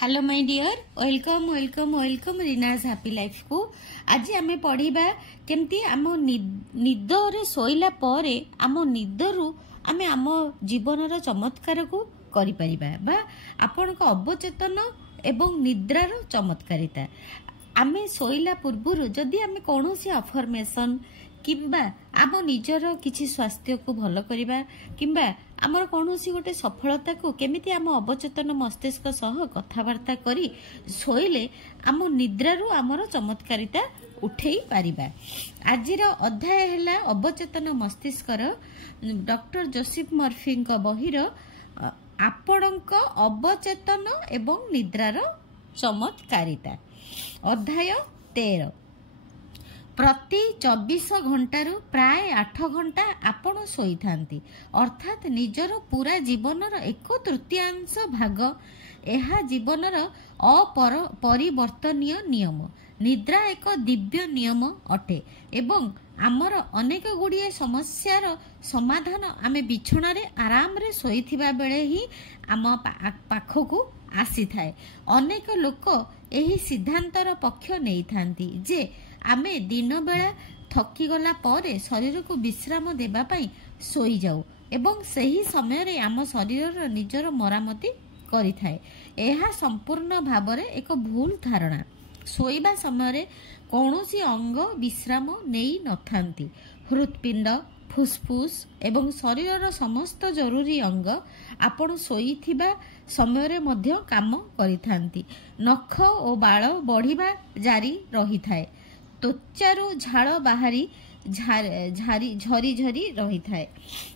Hello my dear welcome welcome welcome रिनाज happy life को आज आम पढ़ा केमती आम निदरे शोला पर आम निदरु आम आम जीवन चमत्कार को करिपरिबा आपण अवचेतन एवं निद्रार चमत्कारिता आम शोला पूर्व जदि आम कौन अफर्मेशन किंबा आम निजर किछि स्वास्थ्य को भल करिबा किंबा आमर कौन गोटे सफलता को केमिति आम अवचेतन मस्तिष्क सह कथबार्ता करी शोइले आम निद्रारु आमर चमत्कारिता उठेई पारिबा। आजिर अध्याय हैला अवचेतन मस्तिष्कर डॉक्टर जोसेफ मर्फी बहिर आपणक अवचेतन एवं निद्रार चमत्कारिता। अध्याय 13 प्रति 24 घंटारू प्राय 8 घंटा आपण शोई थांती अर्थात निजर पूरा जीवनर 1/3 भाग एहा जीवनर अपरिवर्तनीय नियम। निद्रा एक दिव्य नियम अटे एवं आमर अनेक गुड़िए समस्यार समाधान आमे बिछोना रे आराम रे शोइथिबा बेले ही आम पाखकू आसी थाए। अनेक लोक एही सिद्धांतर पक्ष नहीं थांती जे आमे दिन बेला थकी गला परे शरीर को विश्राम देबा पई सोई जाऊ एवं सही समय रे आम शरीर निजर मरामती करि थाए। एहा संपूर्ण भावरे एक भूल धारणा। सोईबा समय रे कौनसी अंग विश्राम नहीं नथांती। हृत्पिंड फुसफुस एवं शरीर समस्त जरूरी अंग आपण सोईथिबा समय रे मध्य काम करिथांती। नख और बाल बढ़िबा जारी रही थाए। त्वचारू झाड़ बाहरी झरी झरी रही थाए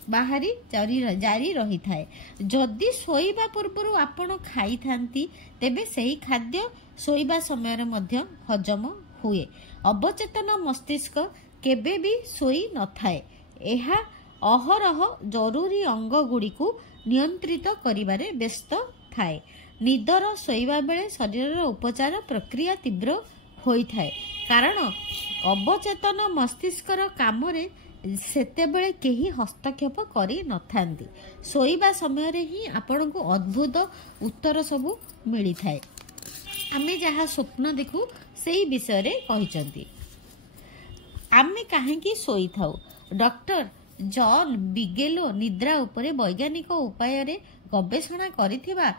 बाहरी जारी रही थाए। जदि शोइबा पूर्व आपण खाई थांती तेबे सही खाद्य शोइबा समय रे मध्य हजम हुए। अवचेतन मस्तिष्क केबे भी सोई न थाए। एहा अहरह जरूरी अंग गुड़ी को नियंत्रित करिबारे व्यस्त थाए। निदर शोइबा बेले शरीर उपचार प्रक्रिया तीव्र होई थाए कारण अवचेतन मस्तिष्कर काम रे सेतेबेले केही हस्तक्षेप करी नथांती। शोइबा समय रे ही आपण को अद्भुत उत्तर सबु मिली थाए। आमे जहा स्वप्न देखु सेही विषय रे कहिचंती। आमे काहेकि शोई थाउ। डॉक्टर जॉन बिगेलो निद्रा उपरे वैज्ञानिक उपाय रे गवेषणा करिथिबा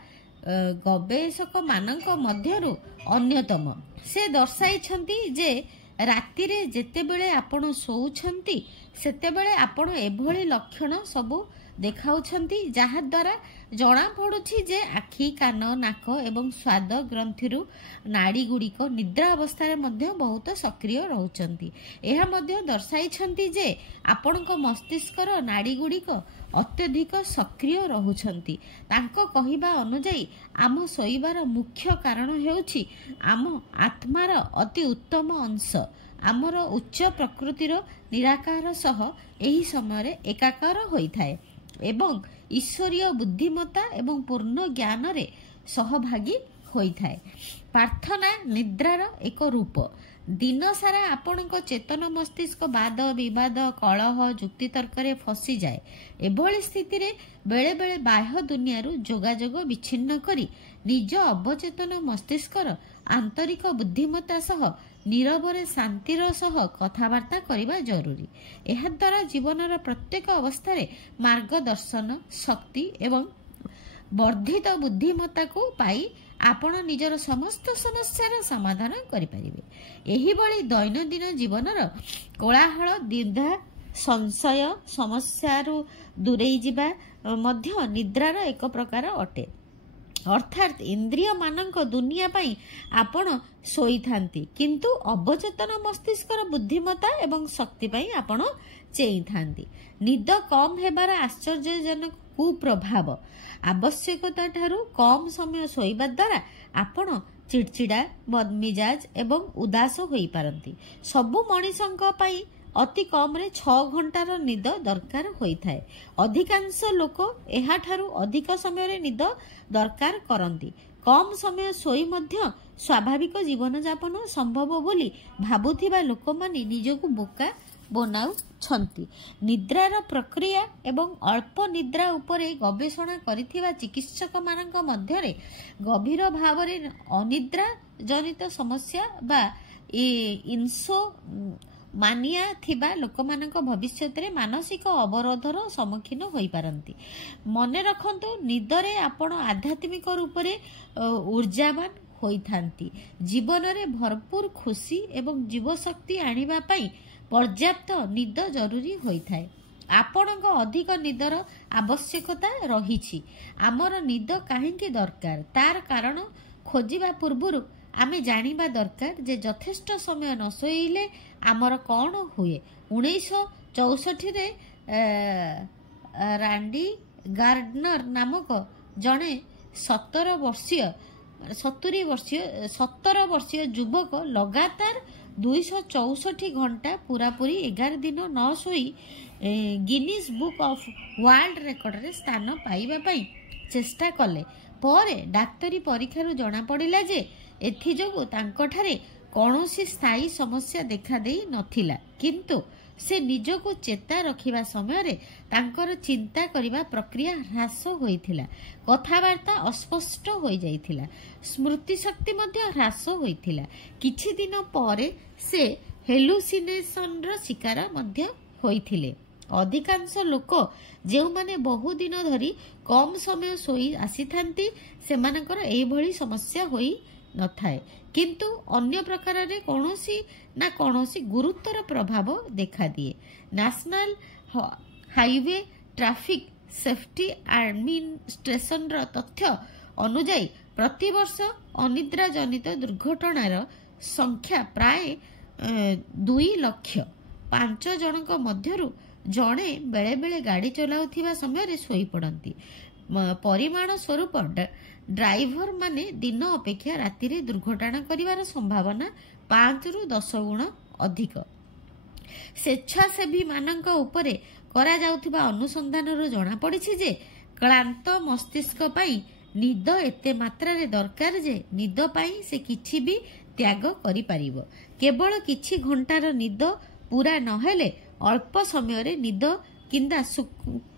गवेषक मानक मध्यरु अन्यतम। से दर्शाइछंती जे राति रे जेतेबेले आपण सोउछंती सेतेबेले आपण एभली लक्षण सबु देखाउछंती जहा द्वारा जना पड़ुछि जे आखि कान नाक एवं स्वाद ग्रंथिरु नाड़ी गुड़िक निद्रा अवस्था रे मध्य बहुत सक्रिय रहउछंती। एहा मध्य दर्शाइछंती जे आपणक मस्तिष्कर नाड़ी गुड़िक अत्यधिक सक्रिय रहउछंती। तांको कहिबा अनुसार आम शोइबार मुख्य कारण हेउछि आम आत्मार अति उत्तम अंश आमर उच्च प्रकृतिर निराकार सह एही समय एकाकार होइथाए एवं ईश्वरीय बुद्धिमत्ता एवं पूर्ण ज्ञान रे सहभागी होइथाए। प्रार्थना निद्रार एक रूप। दिन सारा आपणक चेतन मस्तिष्क वाद विवाद कलह जुक्ति तर्क रे फसी जाए। एभली स्थिति रे बेले बेले बाह्य दुनियारू जोगाजोग विच्छिन्न करी निज अवचेतन मस्तिष्कर आंतरिक बुद्धिमत्ता सह नीरवरे शांतिर सह कथबार्ता करिबा जरूरी। एहा द्वारा जीवनर प्रत्येक अवस्था रे मार्गदर्शन शक्ति एवं वर्धित बुद्धिमत्ता को पाई आपण निजर समस्त समस्यार समाधान करिपारिबे। एही बळी दैनंदिन जीवनर कोलाहल द्विधा संशय समस्यारू दूरेई जिबा मध्य निद्रार एक प्रकार अटे। अर्थात इंद्रिय मानक दुनिया पाई आपण सोई थांती किंतु अवचेतन मस्तिष्कर बुद्धिमत्ता एवं शक्ति पाई आपण चेई थांती। निद कम हेबार आश्चर्यजनक कुप्रभाव। आवश्यकता ठारू कम समय शोइबा द्वारा आपण चिड़चिड़ा बदमिजाज एवं उदास होई पारंती। सबु मनीषंक पाई अति कम रे 6 घंटार निद दरकार होई थाए। अधिकांश लोक एहा ठारू अधिक समय रे निद दरकार करंती। कम समय सोई मध्य स्वाभाविक जीवन यापन संभव बोली भाबुथिबा लोक माने निजको बोका ବନାଉଛନ୍ତି। ନିଦ୍ରାର ପ୍ରକ୍ରିୟା ଏବଂ ଅଳ୍ପ ନିଦ୍ରା ଉପରେ ଗବେଷଣା କରିଥିବା ଚିକିତ୍ସକମାନଙ୍କ ମଧ୍ୟରେ ଗଭୀର ଭାବରେ ଅନିଦ୍ରା ଜନିତ ସମସ୍ୟା ବା ଇନ୍ସୋମାନିଆ ଥିବା ଲୋକମାନଙ୍କ ଭବିଷ୍ୟତରେ ମାନସିକ ଅବରୋଧର ସମ୍ମୁଖୀନ ହୋଇପାରନ୍ତି। ମନେ ରଖନ୍ତୁ, ନିଦରେ ଆପଣ ଆଧ୍ୟାତ୍ମିକ ରୂପରେ ଊର୍ଜାବାନ ହୋଇଥାନ୍ତି। ଜୀବନରେ ଭରପୁର ଖୁସି ଏବଂ ଜୀବଶକ୍ତି ଆଣିବା ପାଇଁ ପର୍ଯ୍ୟାପ୍ତ ନିଦ ଜରୁରୀ ହୋଇଥାଏ। ଆପଣଙ୍କ ଅଧିକ ନିଦର ଆବଶ୍ୟକତା ରହିଛି। ଆମର ନିଦ କାହିଁକି ଦରକାର ତାର କାରଣ ଖୋଜିବା ପୂର୍ବରୁ ଆମେ ଜାଣିବା ଦରକାର ଯେ ଯଥେଷ୍ଟ ସମୟ ନ ଶୋଇଲେ ଆମର କ'ଣ ହୁଏ। 1964ରେ ରାଣ୍ଡି ଗାର୍ଡନର ନାମକ ଜଣେ 17 ବର୍ଷୀୟ ଯୁବକ ଲଗାତାର 264 ଘଣ୍ଟା ପୂରାପୂରି 11 ଦିନ ନ ଶୋଇ ଗିନିସ୍ ବୁକ୍ ଅଫ୍ ୱାର୍ଲଡ ରେକର୍ଡରେ ସ୍ଥାନ ପାଇବା ପାଇଁ ଚେଷ୍ଟା କଲେ। ପରେ ଡାକ୍ତରୀ ପରୀକ୍ଷାରୁ ଜଣାପଡ଼ିଲା ଯେ ଏଥିଯୋଗୁଁ ତାଙ୍କଠାରେ କୌଣସି ସ୍ଥାୟୀ ସମସ୍ୟା ଦେଖାଦେଇ ନଥିଲା, କିନ୍ତୁ ସେ ନିଜକୁ ଚେତା ରଖିବା ସମୟରେ ତାଙ୍କର ଚିନ୍ତା କରିବା ପ୍ରକ୍ରିୟା ହ୍ରାସ ହୋଇଥିଲା, କଥାବାର୍ତ୍ତା ଅସ୍ପଷ୍ଟ ହୋଇଯାଇଥିଲା, ସ୍ମୃତିଶକ୍ତି ମଧ୍ୟ ହ୍ରାସ ହୋଇଥିଲା। କିଛି ଦିନ ପରେ ସେ ହେଲୁସିନେସନର ଶିକାର ମଧ୍ୟ ହୋଇଥିଲେ। ଅଧିକାଂଶ ଲୋକ ଯେଉଁମାନେ ବହୁଦିନ ଧରି କମ୍ ସମୟ ଶୋଇ ଆସିଥାନ୍ତି ସେମାନଙ୍କର ଏହିଭଳି ସମସ୍ୟା ହୋଇ ନଥାଏ, କିନ୍ତୁ ଅନ୍ୟ ପ୍ରକାରରେ କୌଣସି ନା କୌଣସି ଗୁରୁତର ପ୍ରଭାବ ଦେଖାଦିଏ। ନ୍ୟାସନାଲ ହାଇୱେ ଟ୍ରାଫିକ ସେଫ୍ଟି ଆଡମିନିଷ୍ଟ୍ରେସନର ତଥ୍ୟ ଅନୁଯାୟୀ ପ୍ରତିବର୍ଷ ଅନିଦ୍ରା ଜନିତ ଦୁର୍ଘଟଣାର ସଂଖ୍ୟା ପ୍ରାୟ 2 ଲକ୍ଷ। 5 ଜଣଙ୍କ ମଧ୍ୟରୁ ଜଣେ ବେଳେବେଳେ ଗାଡ଼ି ଚଲାଉଥିବା ସମୟରେ ଶୋଇପଡ଼ନ୍ତି। ପରିମାଣ ସ୍ୱରୂପ ଡ୍ରାଇଭରମାନେ ଦିନ ଅପେକ୍ଷା ରାତିରେ ଦୁର୍ଘଟଣା କରିବାର ସମ୍ଭାବନା 5ରୁ 10 ଗୁଣ ଅଧିକ। ସ୍ୱେଚ୍ଛାସେବୀମାନଙ୍କ ଉପରେ କରାଯାଉଥିବା ଅନୁସନ୍ଧାନରୁ ଜଣାପଡ଼ିଛି ଯେ କ୍ଳାନ୍ତ ମସ୍ତିଷ୍କ ପାଇଁ ନିଦ ଏତେ ମାତ୍ରାରେ ଦରକାର ଯେ ନିଦ ପାଇଁ ସେ କିଛି ବି ତ୍ୟାଗ କରିପାରିବ। କେବଳ କିଛି ଘଣ୍ଟାର ନିଦ ପୂରା ନହେଲେ ଅଳ୍ପ ସମୟରେ ନିଦ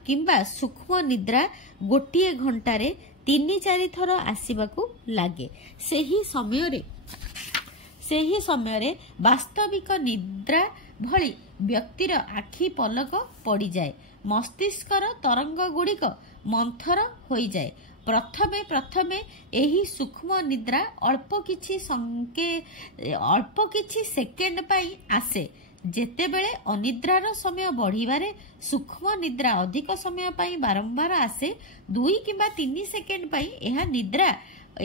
କିମ୍ବା ସୂକ୍ଷ୍ମ ନିଦ୍ରା ଗୋଟିଏ ଘଣ୍ଟାରେ 3-4 ଥର ଆସିବାକୁ ଲାଗେ। ସେହି ସମୟରେ ବାସ୍ତବିକ ନିଦ୍ରା ଭଳି ବ୍ୟକ୍ତିର ଆଖି ପଲକ ପଡ଼ିଯାଏ, ମସ୍ତିଷ୍କର ତରଙ୍ଗଗୁଡ଼ିକ ମନ୍ଥର ହୋଇଯାଏ। ପ୍ରଥମେ ଏହି ସୂକ୍ଷ୍ମ ନିଦ୍ରା ଅଳ୍ପ କିଛି ସେକେଣ୍ଡ ପାଇଁ ଆସେ। ଯେତେବେଳେ ଅନିଦ୍ରାର ସମୟ ବଢ଼ିବାରେ ସୂକ୍ଷ୍ମ ନିଦ୍ରା ଅଧିକ ସମୟ ପାଇଁ ବାରମ୍ବାର ଆସେ, 2 କିମ୍ବା 3 ସେକେଣ୍ଡ ପାଇଁ ଏହା ନିଦ୍ରା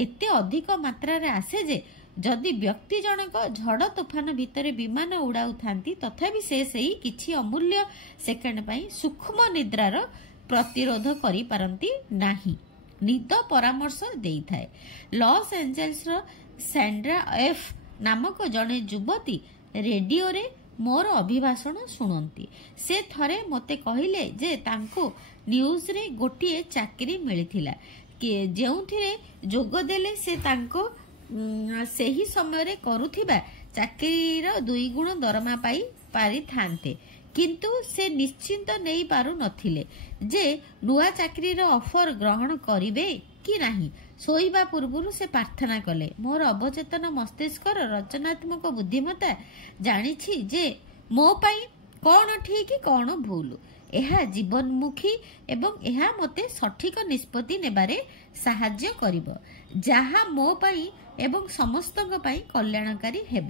ଏତେ ଅଧିକ ମାତ୍ରାରେ ଆସେ ଯେ ଯଦି ବ୍ୟକ୍ତି ଜଣକ ଝଡ଼ ତୋଫାନ ଭିତରେ ବିମାନ ଉଡ଼ାଉଥାନ୍ତି ତଥାପି ସେ ସେହି କିଛି ଅମୂଲ୍ୟ ସେକେଣ୍ଡ ପାଇଁ ସୂକ୍ଷ୍ମ ନିଦ୍ରାର ପ୍ରତିରୋଧ କରିପାରନ୍ତି ନାହିଁ। ନିଦ ପରାମର୍ଶ ଦେଇଥାଏ। ଲସ୍ ଏଞ୍ଜେଲସର ସାଣ୍ଡ୍ରା ଏଫ୍ ନାମକ ଜଣେ ଯୁବତୀ ରେଡିଓରେ ମୋର ଅଭିଭାଷଣ ଶୁଣନ୍ତି। ସେ ଥରେ ମୋତେ କହିଲେ ଯେ ତାଙ୍କୁ ନ୍ୟୁଜରେ ଗୋଟିଏ ଚାକିରି ମିଳିଥିଲା, ଯେଉଁଥିରେ ଯୋଗଦେଲେ ସେ ତାଙ୍କ ସେହି ସମୟରେ କରୁଥିବା ଚାକିରିର 2 ଗୁଣ ଦରମା ପାଇ ପାରିଥାନ୍ତେ, କିନ୍ତୁ ସେ ନିଶ୍ଚିନ୍ତ ନେଇ ପାରୁନଥିଲେ ଯେ ନୂଆ ଚାକିରିର ଅଫର ଗ୍ରହଣ କରିବେ କି ନାହିଁ। ଶୋଇବା ପୂର୍ବରୁ ସେ ପ୍ରାର୍ଥନା କଲେ, ମୋର ଅବଚେତନ ମସ୍ତିଷ୍କର ରଚନାତ୍ମକ ବୁଦ୍ଧିମତ୍ତା ଜାଣିଛି ଯେ ମୋ ପାଇଁ କ'ଣ ଠିକ୍ କ'ଣ ଭୁଲ। ଏହା ଜୀବନମୁଖୀ ଏବଂ ଏହା ମୋତେ ସଠିକ ନିଷ୍ପତ୍ତି ନେବାରେ ସାହାଯ୍ୟ କରିବ, ଯାହା ମୋ ପାଇଁ ଏବଂ ସମସ୍ତଙ୍କ ପାଇଁ କଲ୍ୟାଣକାରୀ ହେବ।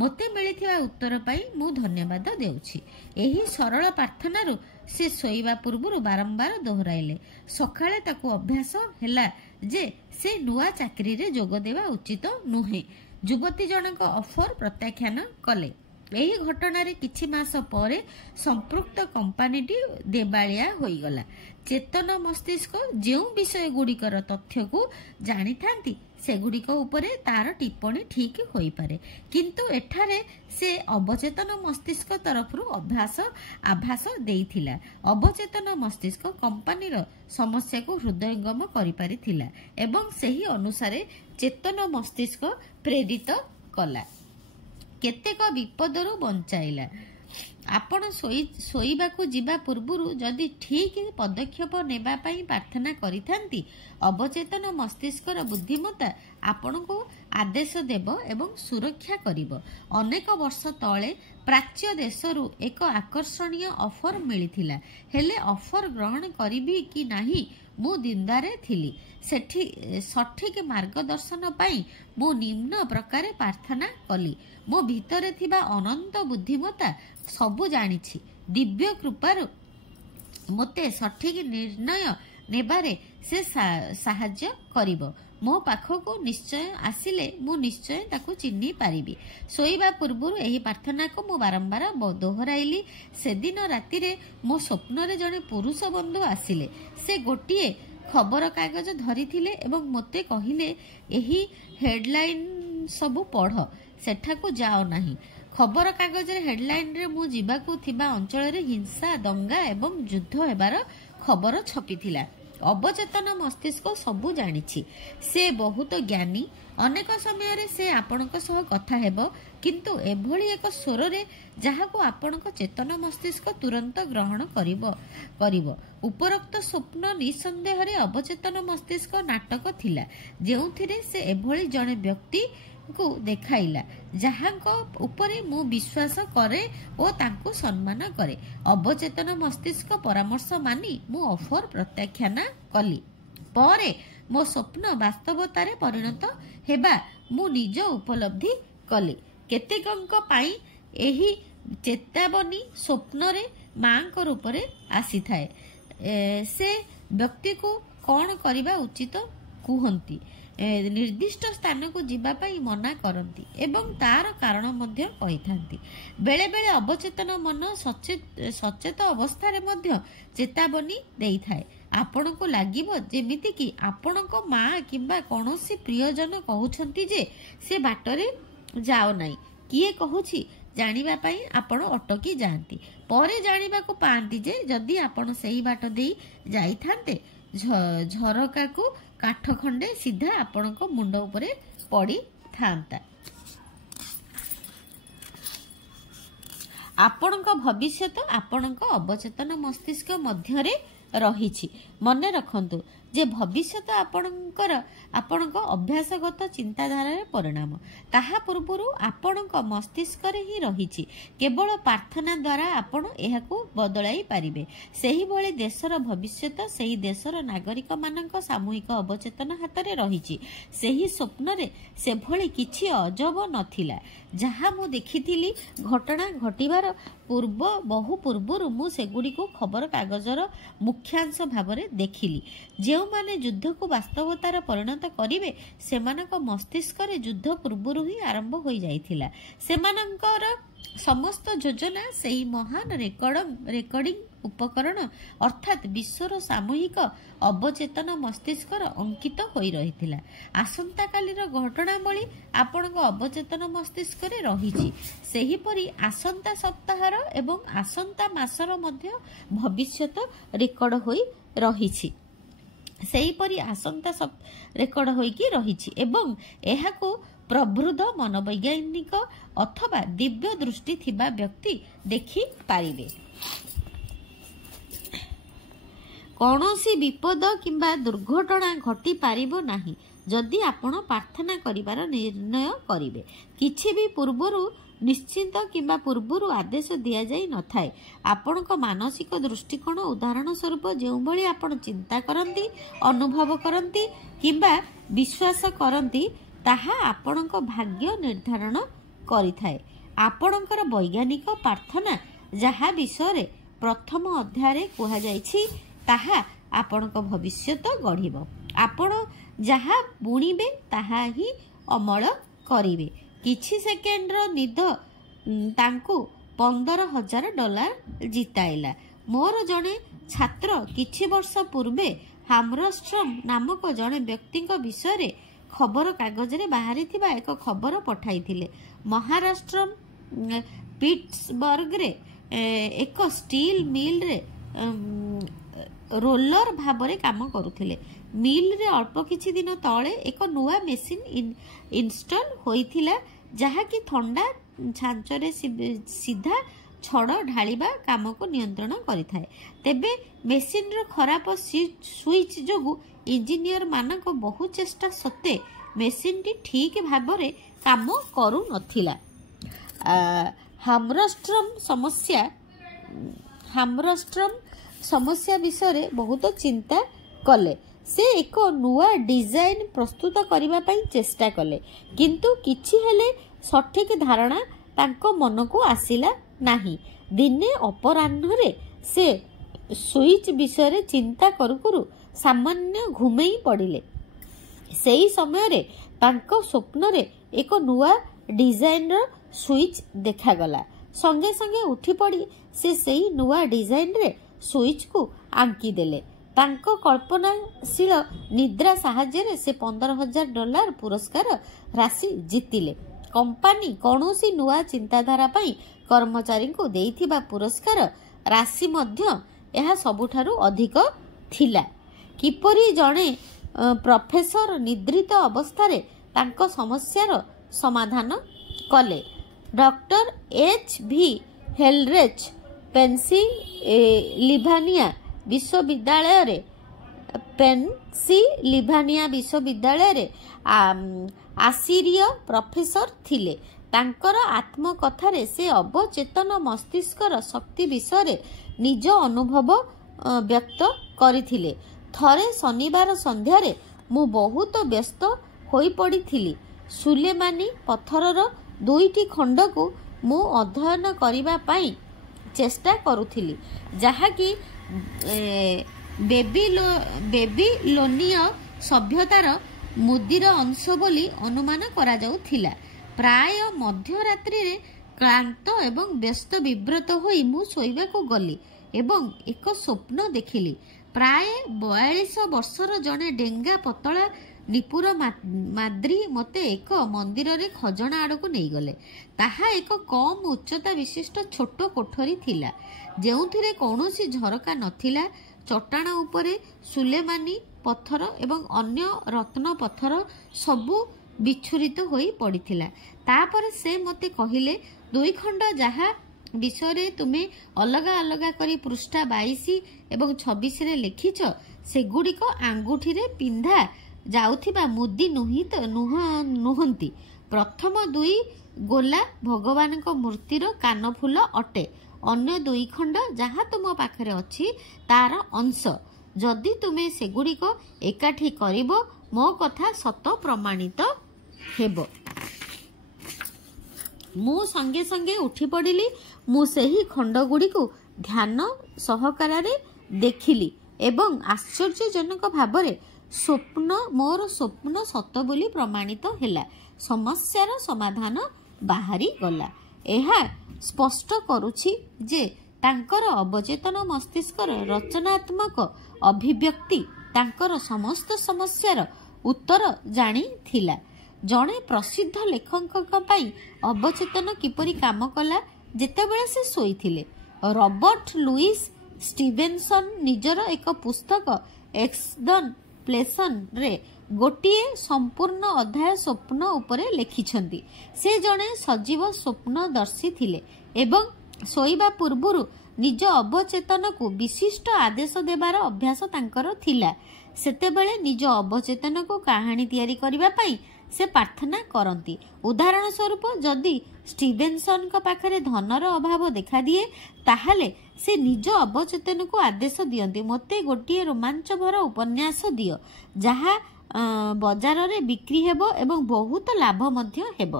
ମୋତେ ମିଳିଥିବା ଉତ୍ତର ପାଇଁ ମୁଁ ଧନ୍ୟବାଦ ଦେଉଛି। ଏହି ସରଳ ପ୍ରାର୍ଥନାରୁ ସେ ଶୋଇବା ପୂର୍ବରୁ ବାରମ୍ବାର ଦୋହରାଇଲେ। ସକାଳେ ତାକୁ ଅଭ୍ୟାସ ହେଲା ଯେ ସେ ନୂଆ ଚାକିରିରେ ଯୋଗ ଦେବା ଉଚିତ ନୁହେଁ। ଯୁବତୀ ଜଣକ ଅଫର ପ୍ରତ୍ୟାଖ୍ୟାନ କଲେ। ଏହି ଘଟଣାରେ କିଛି ମାସ ପରେ ସମ୍ପୃକ୍ତ କମ୍ପାନୀଟି ଦେବାଳିଆ ହୋଇଗଲା। ଚେତନ ମସ୍ତିଷ୍କ ଯେଉଁ ବିଷୟଗୁଡ଼ିକର ତଥ୍ୟକୁ ଜାଣିଥାନ୍ତି ସେଗୁଡ଼ିକ ଉପରେ ତାର ଟିପ୍ପଣୀ ଠିକ୍ ହୋଇପାରେ, କିନ୍ତୁ ଏଠାରେ ସେ ଅବଚେତନ ମସ୍ତିଷ୍କ ତରଫରୁ ଆଭାସ ଦେଇଥିଲା। ଅବଚେତନ ମସ୍ତିଷ୍କ କମ୍ପାନୀର ସମସ୍ୟାକୁ ହୃଦୟଙ୍ଗମ କରିପାରିଥିଲା ଏବଂ ସେହି ଅନୁସାରେ ଚେତନ ମସ୍ତିଷ୍କ ପ୍ରେରିତ କଲା, କେତେକ ବିପଦରୁ ବଞ୍ଚାଇଲା। ଆପଣ ଶୋଇବାକୁ ଯିବା ପୂର୍ବରୁ ଯଦି ଠିକ୍ ପଦକ୍ଷେପ ନେବା ପାଇଁ ପ୍ରାର୍ଥନା କରିଥାନ୍ତି, ଅବଚେତନ ମସ୍ତିଷ୍କର ବୁଦ୍ଧିମତ୍ତା ଆପଣଙ୍କୁ ଆଦେଶ ଦେବ ଏବଂ ସୁରକ୍ଷା କରିବ। ଅନେକ ବର୍ଷ ତଳେ ପ୍ରାଚ୍ୟ ଦେଶରୁ ଏକ ଆକର୍ଷଣୀୟ ଅଫର ମିଳିଥିଲା, ହେଲେ ଅଫର ଗ୍ରହଣ କରିବି କି ନାହିଁ ମୁଁ ଦ୍ୱନ୍ଦ୍ୱରେ ଥିଲି। ସଠିକ୍ ମାର୍ଗଦର୍ଶନ ପାଇଁ ମୁଁ ନିମ୍ନ ପ୍ରକାରେ ପ୍ରାର୍ଥନା କଲି। ମୋ ଭିତରେ ଥିବା ଅନନ୍ତ ବୁଦ୍ଧିମତ୍ତା ସବୁ ଜାଣିଛି। ଦିବ୍ୟ କୃପାରୁ ମୋତେ ସଠିକ୍ ନିର୍ଣ୍ଣୟ ନେବାରେ ସେ ସାହାଯ୍ୟ କରିବ। ମୋ ପାଖକୁ ନିଶ୍ଚୟ ଆସିଲେ ମୁଁ ନିଶ୍ଚୟ ତାକୁ ଚିହ୍ନି ପାରିବି। ଶୋଇବା ପୂର୍ବରୁ ଏହି ପ୍ରାର୍ଥନାକୁ ମୁଁ ବାରମ୍ବାର ଦୋହରାଇଲି। ସେଦିନ ରାତିରେ ମୋ ସ୍ୱପ୍ନରେ ଜଣେ ପୁରୁଷ ବନ୍ଧୁ ଆସିଲେ। ସେ ଗୋଟିଏ ଖବରକାଗଜ ଧରିଥିଲେ ଏବଂ ମୋତେ କହିଲେ, ଏହି ହେଡଲାଇନ୍ ସବୁ ପଢ଼, ସେଠାକୁ ଯାଅ ନାହିଁ। ଖବରକାଗଜରେ ହେଡଲାଇନ୍ରେ ମୁଁ ଯିବାକୁ ଥିବା ଅଞ୍ଚଳରେ ହିଂସା, ଦଙ୍ଗା ଏବଂ ଯୁଦ୍ଧ ହେବାର ଖବର ଛପିଥିଲା। ଅବଚେତନ ମସ୍ତିଷ୍କ ସବୁ ଜାଣିଛି। ସେ ବହୁତ ଜ୍ଞାନୀ। ଅନେକ ସମୟରେ ସେ ଆପଣଙ୍କ ସହ କଥା ହେବ, କିନ୍ତୁ ଏଭଳି ଏକ ସ୍ୱରରେ ଯାହାକୁ ଆପଣଙ୍କ ଚେତନ ମସ୍ତିଷ୍କ ତୁରନ୍ତ ଗ୍ରହଣ କରିବ। ଉପରୋକ୍ତ ସ୍ୱପ୍ନ ନିଃସନ୍ଦେହରେ ଅବଚେତନ ମସ୍ତିଷ୍କ ନାଟକ ଥିଲା, ଯେଉଁଥିରେ ସେ ଏଭଳି ଜଣେ ବ୍ୟକ୍ତିକୁ ଦେଖାଇଲା ଯାହାଙ୍କ ଉପରେ ମୁଁ ବିଶ୍ୱାସ କରେ ଓ ତାଙ୍କୁ ସମ୍ମାନ କରେ। ଅବଚେତନ ମସ୍ତିଷ୍କ ପରାମର୍ଶ ମାନି ମୁଁ ଅଫର ପ୍ରତ୍ୟାଖ୍ୟାନ କଲି। ପରେ ମୋ ସ୍ୱପ୍ନ ବାସ୍ତବତାରେ ପରିଣତ ହେବା ମୁଁ ନିଜ ଉପଲବ୍ଧି କଲି। କେତେକଙ୍କ ପାଇଁ ଏହି ଚେତାବନୀ ସ୍ୱପ୍ନରେ ମାଙ୍କ ରୂପରେ ଆସିଥାଏ। ସେ ବ୍ୟକ୍ତିକୁ କ'ଣ କରିବା ଉଚିତ କୁହନ୍ତି, ନିର୍ଦ୍ଦିଷ୍ଟ ସ୍ଥାନକୁ ଯିବା ପାଇଁ ମନା କରନ୍ତି ଏବଂ ତାର କାରଣ ମଧ୍ୟ କହିଥାନ୍ତି। ବେଳେବେଳେ ଅବଚେତନ ମନ ସଚେତ ଅବସ୍ଥାରେ ମଧ୍ୟ ଚେତାବନୀ ଦେଇଥାଏ। ଆପଣଙ୍କୁ ଲାଗିବ ଯେମିତିକି ଆପଣଙ୍କ ମା କିମ୍ବା କୌଣସି ପ୍ରିୟଜନ କହୁଛନ୍ତି ଯେ ସେ ବାଟରେ ଯାଅ ନାହିଁ। କିଏ କହୁଛି ଜାଣିବା ପାଇଁ ଆପଣ ଅଟକି ଯାଆନ୍ତି। ପରେ ଜାଣିବାକୁ ପାଆନ୍ତି ଯେ ଯଦି ଆପଣ ସେହି ବାଟ ଦେଇ ଯାଇଥାନ୍ତେ, ଝରକାକୁ କାଠ ଖଣ୍ଡେ ସିଧା ଆପଣଙ୍କ ମୁଣ୍ଡ ଉପରେ ପଡ଼ିଥାନ୍ତା। ଆପଣଙ୍କ ଭବିଷ୍ୟତ ଆପଣଙ୍କ ଅବଚେତନ ମସ୍ତିଷ୍କ ମଧ୍ୟରେ ରହିଛି। ମନେ ରଖନ୍ତୁ ଯେ ଭବିଷ୍ୟତ ଆପଣଙ୍କ ଅଭ୍ୟାସଗତ ଚିନ୍ତାଧାରାର ପରିଣାମ। ତାହା ପୂର୍ବରୁ ଆପଣଙ୍କ ମସ୍ତିଷ୍କରେ ହିଁ ରହିଛି। କେବଳ ପ୍ରାର୍ଥନା ଦ୍ୱାରା ଆପଣ ଏହାକୁ ବଦଳାଇ ପାରିବେ। ସେହିଭଳି ଦେଶର ଭବିଷ୍ୟତ ସେହି ଦେଶର ନାଗରିକମାନଙ୍କ ସାମୂହିକ ଅବଚେତନ ହାତରେ ରହିଛି। ସେହି ସ୍ୱପ୍ନରେ ସେଭଳି କିଛି ଅଜବ ନଥିଲା ଯାହା ମୁଁ ଦେଖିଥିଲି। ଘଟଣା ଘଟିବାର ବହୁ ପୂର୍ବରୁ ମୁଁ ସେଗୁଡ଼ିକୁ ଖବରକାଗଜର ମୁଖ୍ୟାଂଶ ଭାବରେ ଦେଖିଲି। ଯେଉଁମାନେ ଯୁଦ୍ଧକୁ ବାସ୍ତବତାର ପରିଣତ କରିବେ, ସେମାନଙ୍କ ମସ୍ତିଷ୍କରେ ଯୁଦ୍ଧ ପୂର୍ବରୁ ହିଁ ଆରମ୍ଭ ହୋଇଯାଇଥିଲା। ସେମାନଙ୍କର ସମସ୍ତ ଯୋଜନା ସେହି ମହାନ ରେକର୍ଡିଂ ଉପକରଣ ଅର୍ଥାତ୍ ବିଶ୍ୱର ସାମୂହିକ ଅବଚେତନ ମସ୍ତିଷ୍କର ଅଙ୍କିତ ହୋଇ ରହିଥିଲା। ଆସନ୍ତାକାଲିର ଘଟଣାବଳୀ ଆପଣଙ୍କ ଅବଚେତନ ମସ୍ତିଷ୍କରେ ରହିଛି। ସେହିପରି ଆସନ୍ତା ସପ୍ତାହର ଏବଂ ଆସନ୍ତା ମାସର ମଧ୍ୟ ଭବିଷ୍ୟତ ରେକର୍ଡ ହୋଇ ରହିଛି। ରେକର୍ଡ ହୋଇକି ରହିଛି ଏବଂ ଏହାକୁ ପ୍ରବୃଦ୍ଧ ମନୋବୈଜ୍ଞାନିକ ଅଥବା ଦିବ୍ୟ ଦୃଷ୍ଟି ଥିବା ବ୍ୟକ୍ତି ଦେଖିପାରିବେ। କୌଣସି ବିପଦ କିମ୍ବା ଦୁର୍ଘଟଣା ଘଟିପାରିବ ନାହିଁ ଯଦି ଆପଣ ପ୍ରାର୍ଥନା କରିବାର ନିର୍ଣ୍ଣୟ କରିବେ। କିଛି ବି ପୂର୍ବରୁ ନିଶ୍ଚିତ କିମ୍ବା ପୂର୍ବରୁ ଆଦେଶ ଦିଆଯାଇ ନଥାଏ। ଆପଣଙ୍କ ମାନସିକ ଦୃଷ୍ଟିକୋଣ, ଉଦାହରଣ ସ୍ୱରୂପ ଯେଉଁଭଳି ଆପଣ ଚିନ୍ତା କରନ୍ତି, ଅନୁଭବ କରନ୍ତି କିମ୍ବା ବିଶ୍ୱାସ କରନ୍ତି, ତାହା ଆପଣଙ୍କ ଭାଗ୍ୟ ନିର୍ଦ୍ଧାରଣ କରିଥାଏ। ଆପଣଙ୍କର ବୈଜ୍ଞାନିକ ପ୍ରାର୍ଥନା ଯାହା ବିଷୟରେ ପ୍ରଥମ ଅଧ୍ୟାୟରେ କୁହାଯାଇଛି, ତାହା ଆପଣଙ୍କ ଭବିଷ୍ୟତ ଗଢ଼ିବ। ଆପଣ ଯାହା ବୁଣିବେ ତାହା ହିଁ ଅମଳ କରିବେ। କିଛି ସେକେଣ୍ଡର ନିଦ ତାଙ୍କୁ $15,000 ଜିତାଇଲା। ମୋର ଜଣେ ଛାତ୍ର କିଛି ବର୍ଷ ପୂର୍ବେ ହାମରଷ୍ଟ୍ରମ୍ ନାମକ ଜଣେ ବ୍ୟକ୍ତିଙ୍କ ବିଷୟରେ ଖବରକାଗଜରେ ବାହାରିଥିବା ଏକ ଖବର ପଠାଇଥିଲେ। ମହାରାଷ୍ଟ୍ର ପିଟ୍ସବର୍ଗରେ ଏକ ଷ୍ଟିଲ୍ ମିଲ୍ରେ ରୋଲର ଭାବରେ କାମ କରୁଥିଲେ। ମିଲ୍ରେ ଅଳ୍ପ କିଛି ଦିନ ତଳେ ଏକ ନୂଆ ମେସିନ୍ ଇନଷ୍ଟଲ ହୋଇଥିଲା, ଯାହାକି ଥଣ୍ଡା ଛାଞ୍ଚରେ ସିଧା ଛଡ଼ ଢାଳିବା କାମକୁ ନିୟନ୍ତ୍ରଣ କରିଥାଏ। ତେବେ ମେସିନ୍ର ଖରାପ ସୁଇଚ୍ ଯୋଗୁଁ ଇଞ୍ଜିନିୟରମାନଙ୍କ ବହୁ ଚେଷ୍ଟା ସତ୍ତ୍ୱେ ମେସିନ୍ଟି ଠିକ୍ ଭାବରେ କାମ କରୁନଥିଲା। ହାମରଷ୍ଟ୍ରମ୍ ସମସ୍ୟା ବିଷୟରେ ବହୁତ ଚିନ୍ତା କଲେ। ସେ ଏକ ନୂଆ ଡିଜାଇନ ପ୍ରସ୍ତୁତ କରିବା ପାଇଁ ଚେଷ୍ଟା କଲେ, କିନ୍ତୁ କିଛି ହେଲେ ସଠିକ୍ ଧାରଣା ତାଙ୍କ ମନକୁ ଆସିଲା ନାହିଁ। ଦିନେ ଅପରାହ୍ନରେ ସେ ସୁଇଚ୍ ବିଷୟରେ ଚିନ୍ତା କରୁ କରୁ ସାମାନ୍ୟ ଘୁମେଇ ପଡ଼ିଲେ। ସେହି ସମୟରେ ତାଙ୍କ ସ୍ୱପ୍ନରେ ଏକ ନୂଆ ଡିଜାଇନର ସୁଇଚ୍ ଦେଖାଗଲା। ସଙ୍ଗେ ସଙ୍ଗେ ଉଠିପଡ଼ି ସେ ସେହି ନୂଆ ଡିଜାଇନରେ ସୁଇଚ୍କୁ ଆଙ୍କିଦେଲେ। ତାଙ୍କ କଳ୍ପନାଶୀଳ ନିଦ୍ରା ସାହାଯ୍ୟରେ ସେ $15,000 ପୁରସ୍କାର ରାଶି ଜିତିଲେ। କମ୍ପାନୀ କୌଣସି ନୂଆ ଚିନ୍ତାଧାରା ପାଇଁ କର୍ମଚାରୀଙ୍କୁ ଦେଇଥିବା ପୁରସ୍କାର ରାଶି ମଧ୍ୟ ଏହା ସବୁଠାରୁ ଅଧିକ ଥିଲା। କିପରି ଜଣେ ପ୍ରଫେସର ନିଦ୍ରିତ ଅବସ୍ଥାରେ ତାଙ୍କ ସମସ୍ୟାର ସମାଧାନ କଲେ। Doctor H.V. ହେଲରେଚ୍ ପେନ୍ସିଲଭାନିଆ ବିଶ୍ୱବିଦ୍ୟାଳୟରେ ଆସିରୀୟ ପ୍ରଫେସର ଥିଲେ। ତାଙ୍କର ଆତ୍ମକଥାରେ ସେ ଅବଚେତନ ମସ୍ତିଷ୍କର ଶକ୍ତି ବିଷୟରେ ନିଜ ଅନୁଭବ ବ୍ୟକ୍ତ କରିଥିଲେ। ଥରେ ଶନିବାର ସନ୍ଧ୍ୟାରେ ମୁଁ ବହୁତ ବ୍ୟସ୍ତ ହୋଇପଡ଼ିଥିଲି। ସୁଲେମାନୀ ପଥରର 2ଟି ଖଣ୍ଡକୁ ମୁଁ ଅଧ୍ୟୟନ କରିବା ପାଇଁ ଚେଷ୍ଟା କରୁଥିଲି, ଯାହାକି ବେବିଲୋନୀୟ ସଭ୍ୟତାର ମୁଦିର ଅଂଶ ବୋଲି ଅନୁମାନ କରାଯାଉଥିଲା। ପ୍ରାୟ ମଧ୍ୟରାତ୍ରିରେ କ୍ଳାନ୍ତ ଏବଂ ବ୍ୟସ୍ତ ବିବ୍ରତ ହୋଇ ମୁଁ ଶୋଇବାକୁ ଗଲି ଏବଂ ଏକ ସ୍ୱପ୍ନ ଦେଖିଲି। ପ୍ରାୟ 42 ବର୍ଷର ଜଣେ ଡେଙ୍ଗା ପତଳା ନିପୁର ମାଦ୍ରୀ ମୋତେ ଏକ ମନ୍ଦିରରେ ଖଜଣା ଆଡ଼କୁ ନେଇଗଲେ। ତାହା ଏକ କମ୍ ଉଚ୍ଚତା ବିଶିଷ୍ଟ ଛୋଟ କୋଠରୀ ଥିଲା, ଯେଉଁଥିରେ କୌଣସି ଝରକା ନଥିଲା। ଚଟାଣ ଉପରେ ସୁଲେମାନୀ ପଥର ଏବଂ ଅନ୍ୟ ରତ୍ନ ପଥର ସବୁ ବିଛୁରିତ ହୋଇ ପଡ଼ିଥିଲା। ତାପରେ ସେ ମୋତେ କହିଲେ, 2 ଖଣ୍ଡ ଯାହା ବିଷୟରେ ତୁମେ ଅଲଗା ଅଲଗା କରି ପୃଷ୍ଠା 22 ଏବଂ 26ରେ ଲେଖିଛ, ସେଗୁଡ଼ିକ ଆଙ୍ଗୁଠିରେ ପିନ୍ଧା ଯାଉଥିବା ମୁଦି ନୁହନ୍ତି। ପ୍ରଥମ 2 ଗୋଲା ଭଗବାନଙ୍କ ମୂର୍ତ୍ତିର କାନଫୁଲ ଅଟେ। ଅନ୍ୟ 2 ଖଣ୍ଡ ଯାହା ତୁମ ପାଖରେ ଅଛି ତାର ଅଂଶ। ଯଦି ତୁମେ ସେଗୁଡ଼ିକ ଏକାଠି କରିବ, ମୋ କଥା ସତ ପ୍ରମାଣିତ ହେବ। ମୁଁ ସଙ୍ଗେ ସଙ୍ଗେ ଉଠି ପଡ଼ିଲି। ମୁଁ ସେହି ଖଣ୍ଡଗୁଡ଼ିକୁ ଧ୍ୟାନ ସହକାରେ ଦେଖିଲି ଏବଂ ଆଶ୍ଚର୍ଯ୍ୟଜନକ ଭାବରେ ମୋର ସ୍ୱପ୍ନ ସତ ବୋଲି ପ୍ରମାଣିତ ହେଲା। ସମସ୍ୟାର ସମାଧାନ ବାହାରିଗଲା। ଏହା ସ୍ପଷ୍ଟ କରୁଛି ଯେ ତାଙ୍କର ଅବଚେତନ ମସ୍ତିଷ୍କର ରଚନାତ୍ମକ ଅଭିବ୍ୟକ୍ତି ତାଙ୍କର ସମସ୍ତ ସମସ୍ୟାର ଉତ୍ତର ଜାଣିଥିଲା। ଜଣେ ପ୍ରସିଦ୍ଧ ଲେଖକଙ୍କ ପାଇଁ ଅବଚେତନ କିପରି କାମ କଲା ଯେତେବେଳେ ସେ ଶୋଇଥିଲେ। ରବର୍ଟ ଲୁଇସ୍ ଷ୍ଟିଭେନସନ୍ ନିଜର ଏକ ପୁସ୍ତକ ଏକ୍ସପ୍ଲେନେସନରେ ଗୋଟିଏ ସମ୍ପୂର୍ଣ୍ଣ ଅଧ୍ୟାୟ ସ୍ୱପ୍ନ ଉପରେ ଲେଖିଛନ୍ତି। ସେ ଜଣେ ସଜୀବ ସ୍ୱପ୍ନଦର୍ଶୀ ଥିଲେ ଏବଂ ଶୋଇବା ପୂର୍ବରୁ ନିଜ ଅବଚେତନକୁ ବିଶିଷ୍ଟ ଆଦେଶ ଦେବାର ଅଭ୍ୟାସ ତାଙ୍କର ଥିଲା। ସେତେବେଳେ ନିଜ ଅବଚେତନକୁ କାହାଣୀ ତିଆରି କରିବା ପାଇଁ ସେ ପ୍ରାର୍ଥନା କରନ୍ତି। ଉଦାହରଣ ସ୍ୱରୂପ, ଯଦି ଷ୍ଟିଭେନସନଙ୍କ ପାଖରେ ଧନର ଅଭାବ ଦେଖାଦିଏ, ତାହେଲେ ସେ ନିଜ ଅବଚେତନକୁ ଆଦେଶ ଦିଅନ୍ତି, ମୋତେ ଗୋଟିଏ ରୋମାଞ୍ଚଭର ଉପନ୍ୟାସ ଦିଅ, ଯାହା ବଜାରରେ ବିକ୍ରି ହେବ ଏବଂ ବହୁତ ଲାଭ ମଧ୍ୟ ହେବ।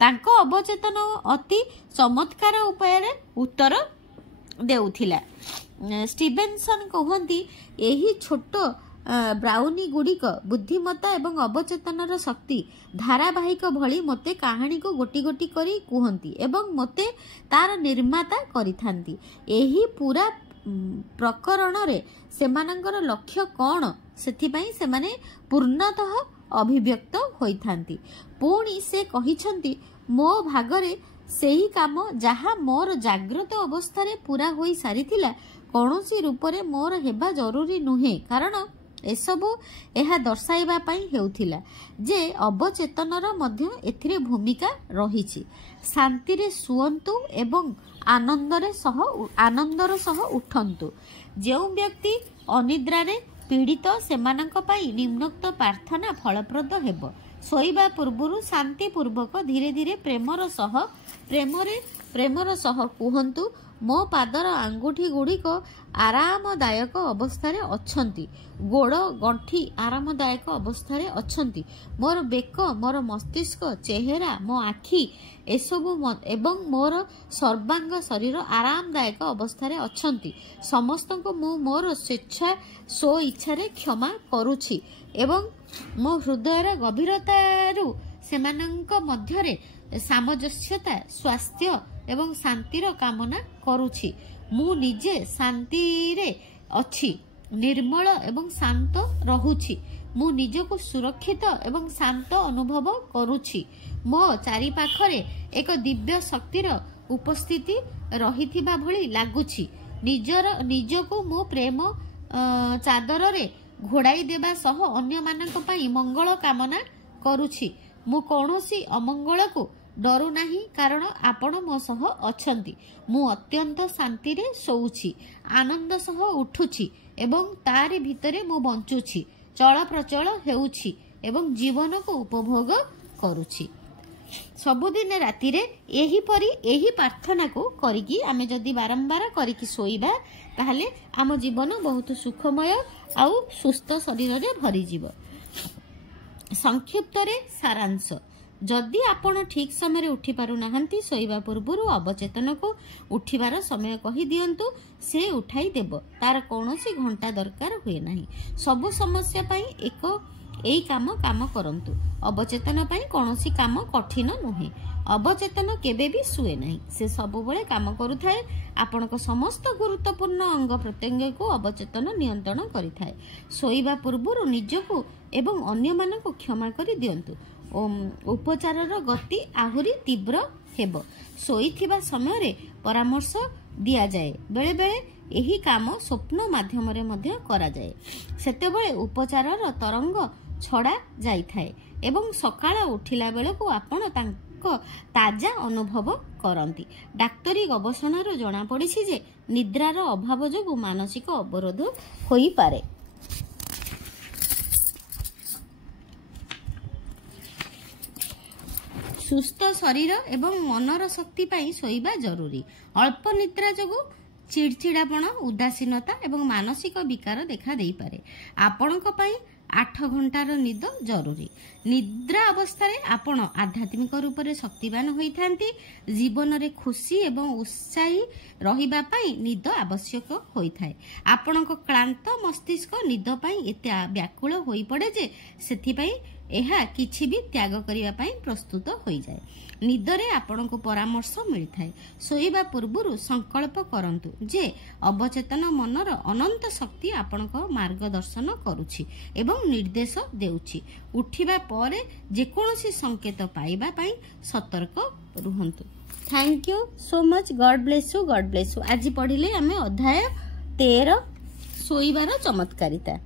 ତାଙ୍କ ଅବଚେତନ ଅତି ଚମତ୍କାର ଉପାୟରେ ଉତ୍ତର ଦେଉଥିଲା। ଷ୍ଟିଭେନସନ୍ କୁହନ୍ତି, ଏହି ଛୋଟ ବ୍ରାଉନି ଗୁଡ଼ିକ ବୁଦ୍ଧିମତ୍ତା ଏବଂ ଅବଚେତନର ଶକ୍ତି ଧାରାବାହିକ ଭଳି ମୋତେ କାହାଣୀକୁ ଗୋଟି ଗୋଟି କରି କୁହନ୍ତି ଏବଂ ମୋତେ ତାର ନିର୍ମାତା କରିଥାନ୍ତି। ଏହି ପୂରା ପ୍ରକରଣରେ ସେମାନଙ୍କର ଲକ୍ଷ୍ୟ କ'ଣ, ସେଥିପାଇଁ ସେମାନେ ପୂର୍ଣ୍ଣତଃ ଅଭିବ୍ୟକ୍ତ ହୋଇଥାନ୍ତି। ପୁଣି ସେ କହିଛନ୍ତି, ମୋ ଭାଗରେ ସେହି କାମ ଯାହା ମୋର ଜାଗ୍ରତ ଅବସ୍ଥାରେ ପୂରା ହୋଇ ସାରିଥିଲା କୌଣସି ରୂପରେ ମୋର ହେବା ଜରୁରୀ ନୁହେଁ, କାରଣ एसबू यह दर्शाइबा पई हेउथिला जे अवचेतनर मध्य एथिरे भूमिका रहिछि। शांति रे सुअंतु एवं आनंदर सह उठंतु। जो व्यक्ति अनिद्रा रे पीड़ित सेमानंक पई निम्नोक्त प्रार्थना फलप्रद हेबो। सोइबा पूर्वरु शांति पूर्वक धीरे धीरे प्रेमर सह कुहंतु, मो पादर आंगुठी गुड़िक आरामदायक अवस्था अच्छी, गोड़ गंठी आरामदायक अवस्था अच्छी, मोर बेक, मोर मस्तिष्क, चेहरा, मो आखि एसबू एवं मोर सर्वांग शरीर आरामदायक अवस्था अच्छी। समस्त को मु मोर स्वेच्छा स्व इच्छा क्षमा करुछि एवं मो हृदयर गभीरतारू सेमानंक मध्यरे सामंजस्यता, स्वास्थ्य एवं शांतिर कामना करुछि। मु निजे शांति रे अछि, निर्मल एवं शांत रहुछि। मु निजको सुरक्षित एवं शांत अनुभव करुछि। मो चारि पाखरे एक दिव्य शक्तिर उपस्थिति रहिथिबा भली लागुछि। निजको मु प्रेम चादर रे घोड़ाई देबा सह अन्य मानक पई मंगल कामना करुछि। मु कोनोसी अमंगल को डरू नाही, कारण आपण मो सह अछंती। मु अत्यंत शांति रे सोउछि, आनंद सह उठुछि एवं तारि भितरे मु बंचुछि, चल प्रचल हेउछि एवं जीवन को उपभोग करुछि। सबुदिन राति रे एही प्रार्थना को करिकी आमे जदि बारंबार करिकी सोइबा ताहले आम जीवन बहुत सुखमय आउ सुस्थ शरीर रे भरी जीव। संक्षिप्त रे सारांश, जदि आपण ठीक समय रे उठी पारु नाहंती, सोइबा पूर्वरु अवचेतन को उठिबार समय कहि दियंतु, से उठाई देबो। तार कोनोसी घंटा दरकार हुए नाही। सब समस्या पई एई काम करंतु। अवचेतन पई कोनोसी काम कठिन नुहे। अवचेतन केबे भी सुए नाही, से सब बेले काम करुथाए। आपनक समस्त गुरुत्वपूर्ण अंग प्रत्यंग को अवचेतन नियंत्रण करिथाए। सोइबा पूर्वरु निजको एवं अन्य मानक क्षमा करि दियंतु। उपचारर गति आहुरी तीव्र हेबो। सोईथिबा समय रे परामर्श दिया जाए। बेले बेले एही काम स्वप्न माध्यम रे मध्य करा जाए। सेतेबेले उपचारर तरंग छड़ा जाई थाए एवं सकाळ उठिला बेले को आपण तांको ताजा अनुभव करंती। डाक्तरी गवेषणार जणा पड़िछि जे निद्रार अभाव जोगु मानसिक अवरोध होई पारे। सुस्थ शरीर एवं मनर शक्ति पाई सोइबा जरूरी। अल्प निद्रा जोगु चिड़चिड़ापण, उदासीनता एवं मानसिक विकार देखा देई पारे। आपणक पाई 8 घंटार निद जरूरी। निद्रा अवस्था रे आपण आध्यात्मिक रूप से शक्तिवान होई थांती। जीवन रे खुशी एवं उत्साही रहिबा पाई निद आवश्यक होई थाए। आपणक क्लांत मस्तिष्क निद पाई एते व्याकुल होई पड़े जे सेथि पाई एहा किछि भी त्याग करिबा पाई प्रस्तुत होई जाए। निदरे आपनको परामर्श मिलथाए। सोइबा पूर्वरु संकल्प करंतु जे अवचेतन मनर अनंत शक्ति आपनको मार्गदर्शन करूछि एवं निर्देश देउछि। उठिबा परे जे कोनोसी संकेत पाइबा पाई सतर्क रुहंतु। Thank you so much. God bless you, God bless you. आज पढ़िले आमे अध्याय 13 सोइबार चमत्कारिता।